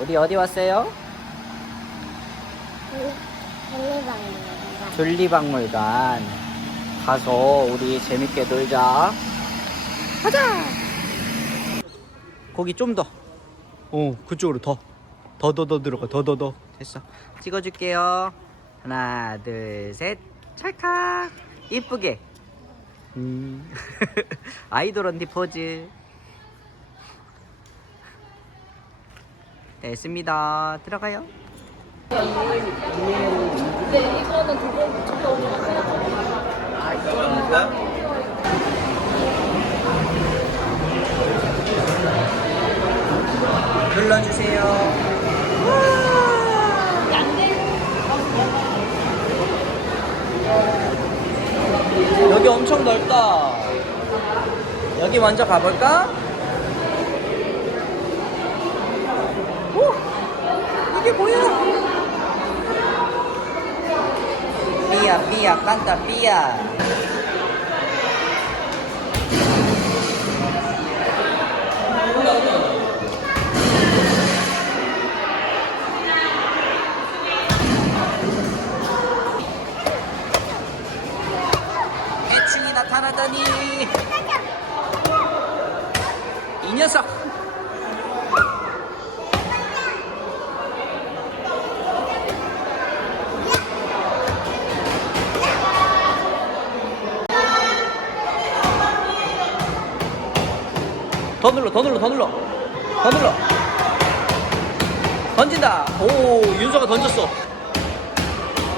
우리 어디 왔어요? 텔레방입니다. 둘리박물관 가서 우리 재밌게 놀자. 가자. 거기 좀 더. 어, 그쪽으로 더. 더 더 더 들어가. 더 더 더. 됐어. 찍어줄게요. 하나, 둘, 셋. 찰칵. 이쁘게. 음. 아이돌 언니 포즈. 됐습니다. 들어가요. 눌러주세요. 여기 엄청 넓다. 여기 먼저 가볼까? 이게 뭐야? 삐야, 삐야, 깐다, 삐야. 애충이 나타나더니 이 녀석 더 눌러 더 눌러 더 눌러. 더 눌러. 던진다. 오 윤서가 던졌어.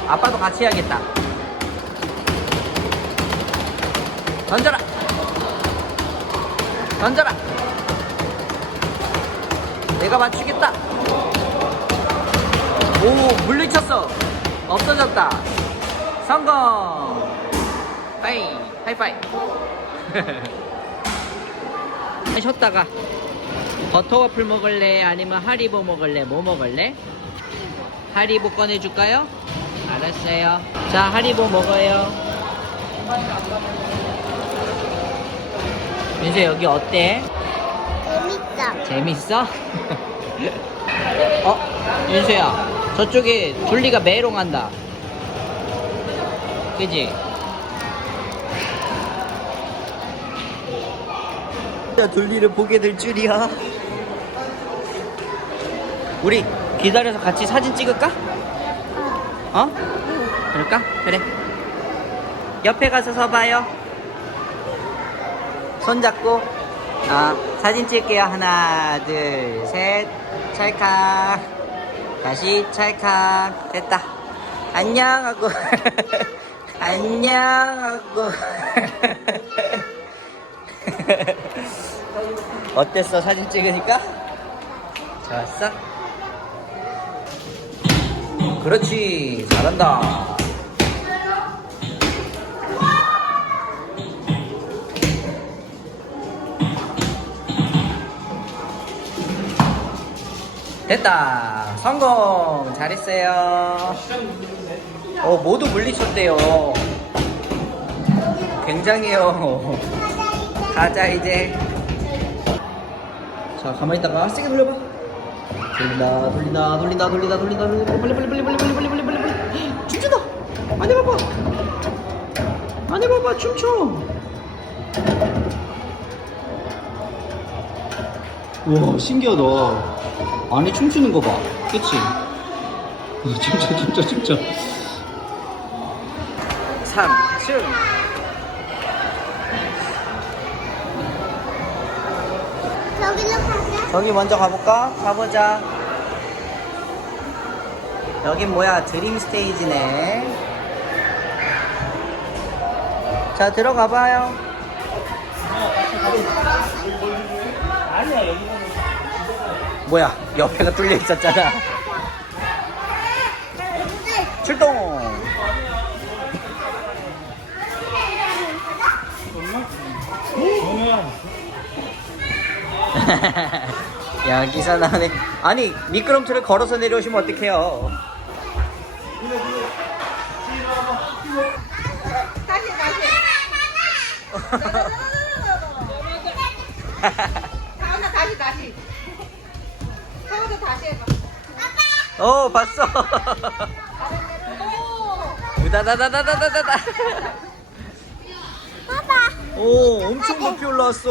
아빠도 같이 해야겠다. 던져라. 던져라. 내가 맞추겠다. 오 물리쳤어. 없어졌다. 성공. 빠이 하이파이 쉬었다가 버터와플 먹을래 아니면 하리보 먹을래 뭐 먹을래 하리보 꺼내줄까요 알았어요 자 하리보 먹어요 윤수 여기 어때? 재밌어. 재밌어? 어? 윤수야 저쪽에 둘리가 메롱한다 그지? 야 둘리를 보게 될 줄이야 우리 기다려서 같이 사진 찍을까? 어? 그럴까? 그래 옆에 가서 서봐요 손 잡고 아, 사진 찍을게요. 하나, 둘, 셋. 찰칵. 다시 찰칵. 됐다. 안녕하고. 안녕하고. 어땠어? 사진 찍으니까? 좋았어? 그렇지. 잘한다. 됐다. 성공. 잘했어요. 어, 모두 물리쳤대요. 굉장해요. 가자, 이제. 자, 가만히 있다가 세게 돌려봐. 돌린다, 돌린다, 돌린다, 돌린다, 돌린다. 빨리, 빨리, 빨리, 빨리, 빨리, 빨리, 빨리, 빨리, 빨리. 춤춘다. 안 해봐봐. 안 해봐봐, 춤춰. 와, 신기하다. 안에 춤추는 거 봐. 그치? 어, 진짜, 진짜, 진짜. 3층. 저기로 가자. 저기 먼저 가볼까? 가보자. 여긴 뭐야? 드림 스테이지네. 자, 들어가봐요. 뭐야? 옆에가 뚫려 있었잖아. 출동! 여기서 나네. 아니, 미끄럼틀을 걸어서 내려오시면 어떡해요? 다시 다시. 다은아 다시 다시. 서우도 다시 해봐. 어 봤어. 우다다다다다다다. 오 엄청 높이 올라왔어.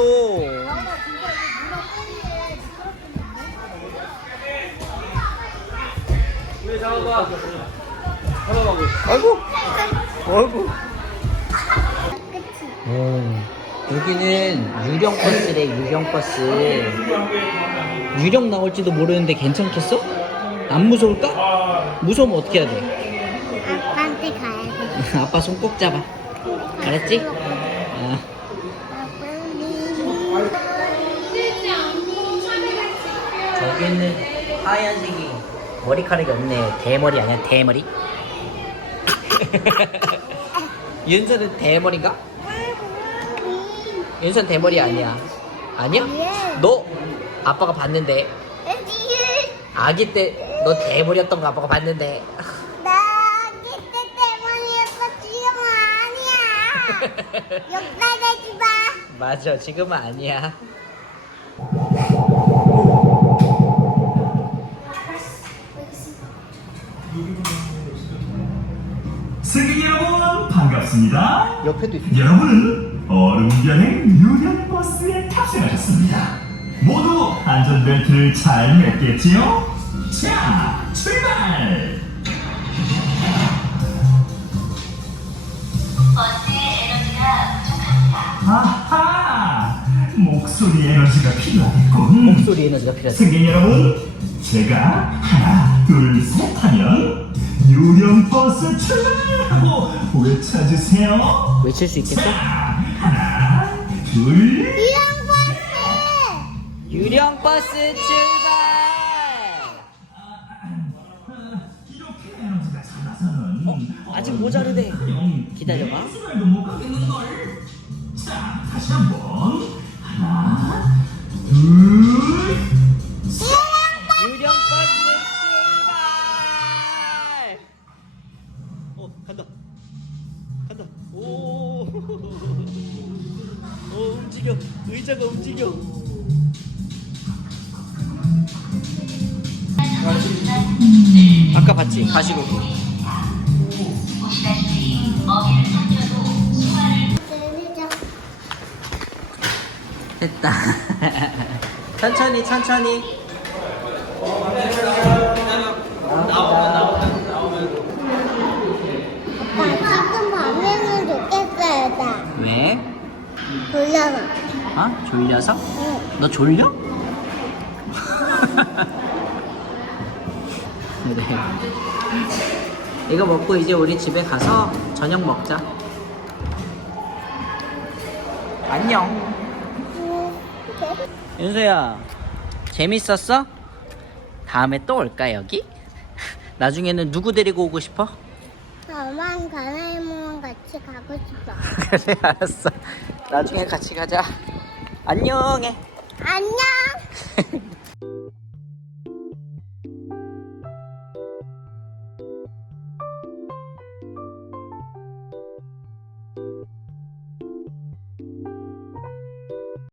왜 잡아봐. 잡아봐. 아이고. 아이고. 오, 여기는 유령 버스래 유령 버스. 유령 나올지도 모르는데 괜찮겠어? 안 무서울까? 무서우면 어떻게 해야 돼? 아빠한테 가야 돼. 아빠 손 꼭 잡아. 알았지? 아, 저기는 하얀색이 머리카락이 없네. 대머리 아니야? 대머리? 윤서는 대머리인가? 윤선 대머리 아니야. 아니야? 너 아빠가 봤는데 아기 때 너 대머리였던 거 아빠가 봤는데 나 그때 때문이었어 지금 아니야. 욕 나가지 마. 맞아 지금은 아니야 옆에도 있어 여러분은 얼음여행 유령 버스에 탑승하셨습니다. 모두 안전벨트를 잘 맸겠지요? 자, 출발! 아하! 목소리 에너지가 필요하겠군. 목소리 에너지가 필요하다 승객 여러분, 제가 하나, 둘, 셋 하면 유령 버스 출발하고 외쳐주세요. 외칠 수 있겠어? 하나, 둘. 유령 버스 출발 이렇게 에너지가 살아서는 아직 모자르대 기다려봐 수발도 못 가겠는 걸. 자, 다시 한번 하나, 둘, 유령 버스 출발 어 간다 움직여. 의자가 움직여. 아까 봤지? 가시고. 됐다. 천천히 천천히 나 지금 밤에는 좋겠어요, 나. 왜? 돌려서. 어? 졸려서? 응. 너 졸려? 그래. 이거 먹고 이제 우리 집에 가서 저녁 먹자. 안녕. 응. 윤수야, 재밌었어? 다음에 또 올까 여기? 나중에는 누구 데리고 오고 싶어? 저만 가나이모랑 같이 가고 싶어. 그래 알았어. 나중에 같이 가자. 안녕해. 안녕.